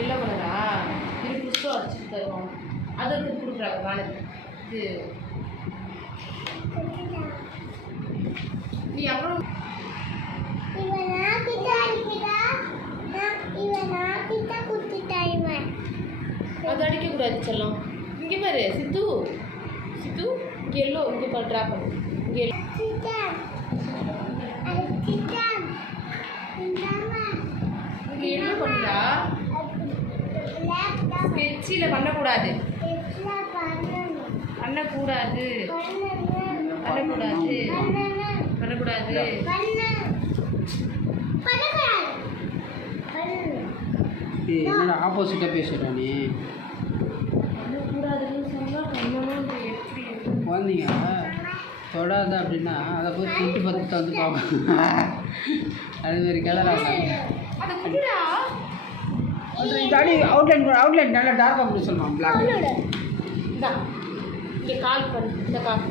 Yellow கலரா இது புதுசாக வச்சுட்டு தருவோம். அது வந்து கொடுக்குறாங்க வானது இது நீ அப்புறம் அது அடிக்கக்கூடாது செல்லம். இங்கே பாரு சித்து சித்து இங்கே எல்லோ இங்கே பாரு ட்ரா பண்ணு இங்கே இங்கே எல்லோ பண்ணுடா. ஸ்கெட்சில் பண்ணக்கூடாது பண்ணக்கூடாது பண்ணக்கூடாது பண்ணக்கூடாது. என்னடா ஆப்போசிட்டாக பேசுகிறா நீ? குழந்தைங்க தொடாத அப்படின்னா அதை போய் தொட்டு பார்த்து வந்து பார்ப்போம். அதுமாரி கலராக தாடி அவுட்லைன் நல்லா டார்க்காக பண்ணி சொல்லலாம். பிளாக் இங்கே கால் பண்ணு இந்த கால்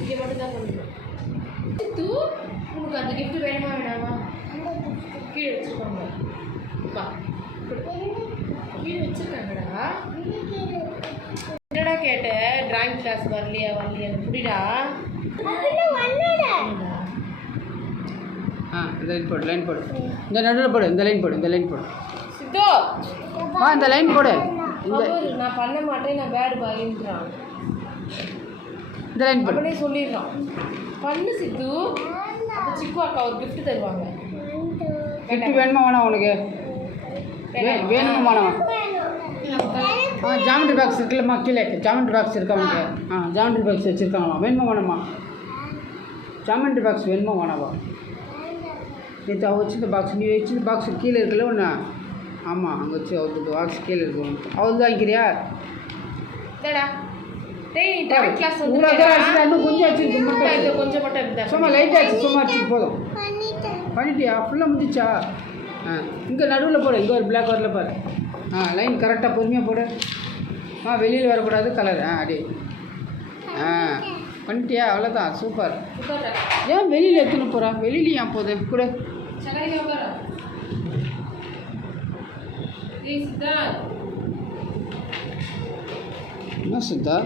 இங்கே மட்டும்தான் பண்ணணும். சித்து உனக்கு அந்த கிஃப்ட் வேணுமா வேணாமா? கீழே வச்சுருக்காங்க வா கீழே வச்சுருக்காங்கடா. என்னடா கேட்ட டிராயிங் கிளாஸ் வரலையா புரியுடா? இந்த லைன் போடு இந்த நடுவில் போடு இந்த லைன் போடு சித்து இந்த லைன் போடு. நான் பண்ண மாட்டேன் நான் பேடு பாயின்றான். இந்த லைன் போடு அப்படியே சொல்லிடுறான். பண்ணு சித்து. அப்போ சிக்கு அக்கா ஒரு கிஃப்ட் தருவாங்க. கிஃப்ட் வேணுமா வேணாம் உனக்கு? வேணுமா வேணாம்? ஜாமெட்ரி பாக்ஸ் இருக்குல்லம்மா கீழே ஜாமெட்ரி பாக்ஸ் இருக்கா உனக்கு? ஜாமெட்ரி பாக்ஸ் வச்சுருக்காங்கம்மா. வேணுமா வேணாம்மா? ஜாமெட்ரி பாக்ஸ் வேணுமா வேணாவா? நேற்று அவள் வச்சுருந்த பாக்ஸ் நீ வச்சுருந்த பாக்ஸ் கீழே இருக்குல்ல ஒன்று? ஆமாம் அங்கே வச்சு அவருக்கு பாக்ஸ் கீழே இருக்கும். அவள் தான் வைக்கிறியா? இன்னும் கொஞ்சம் வச்சு கொஞ்சம் மட்டும் சும்மா லைட்டாக ஆச்சு சும்மா வச்சு போதும். பண்ணிட்டியா? ஃபுல்லாக முடிச்சா? இங்கே நடுவில் போடு. இங்கே ஒரு பிளாக் கலரில் பாரு. லைன் கரெக்டாக பொறுமையாக போடு. வெளியில் வரக்கூடாது கலர். அடி பண்ணிட்டியா? அவ்வளோதான் சூப்பர். ஏன் வெளியில் எடுத்துன்னு போகிறா? வெளியில் ஏன் போகுது கூட? என்ன சித்தா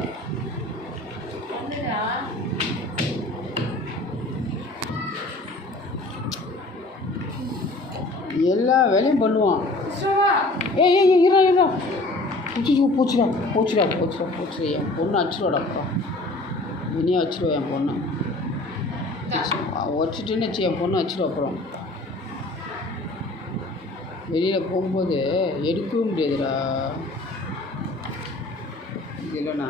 எல்லா வேலையும் பண்ணுவான். போச்சுடா என் பொண்ணு அடிச்சிடுவாடாப்பா. இனியா வச்சிருவா என் பொண்ணு. வச்சுட்டுன்னு வச்சு என் பொண்ணு வச்சிருவா. அப்புறம் வெளியில் போகும்போது எடுக்கவே முடியாதுடா. இது இல்லைண்ணா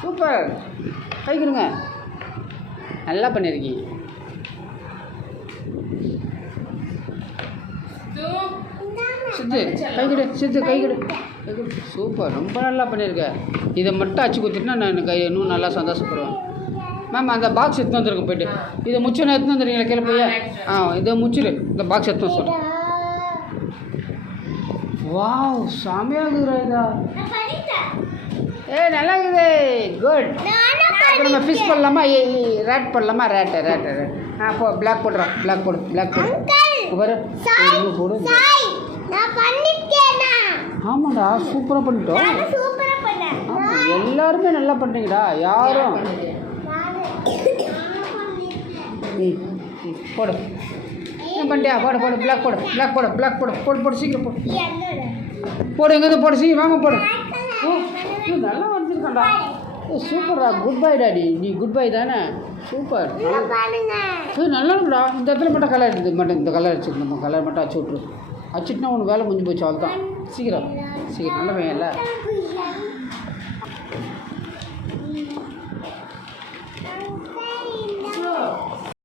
சூப்பர். கை கொடுங்க. நல்லா பண்ணியிருக்கீங்க. சித்து கை கொடு. சூப்பர் ரொம்ப நல்லா பண்ணியிருக்க. இதை மட்டும் அச்சு கொடுத்துட்டுனா நான் எனக்கு இன்னும் நல்லா சந்தோஷப்படுவேன். மேம் அந்த பாக்ஸ் எடுத்து வந்துருங்க போய்ட்டு. இதை முச்சு எடுத்து வந்துடுறீங்களா கீழே போய்? இதை முச்சிடு. இந்த பாக்ஸ் எடுத்து சொல்கிறேன். வாவ் செமையாகுதுடா இதா. நல்லா இருக்குது. குட். அப்புறம் நம்ம ஃபிஷ் பண்ணலாமா? ரேட் பண்ணலாமா? ரேட்டு போ. பிளாக் போடுறோம். பிளாக் போடு பாரு. போடு. ஆமாண்டா சூப்பராக பண்ணிட்டோம். எல்லாருமே நல்லா பண்ணுறீங்கடா. யாரும் போடு பண்ணிட்டியா? போடு பிளாக் சீக்கிரம் போடு எங்கேருந்து போடு சீக்கிரம் வாங்க போடு. நல்லா வந்துருக்காண்டா. சூப்பர்டா. Good bye daddy. நீ குட் பை தானே? சூப்பர். நல்லா இருக்குடா. இந்த இடத்துல மட்டும் கலர் எடுத்து மட்டும் இந்த கலர் வச்சுக்கணும். கலர் மட்டும் அச்சு விட்ரு. அச்சுட்டுனா உனக்கு வேலை முடிஞ்சு போச்சு. அவள் தான். சீக்கிரம் நல்ல பையன்ல.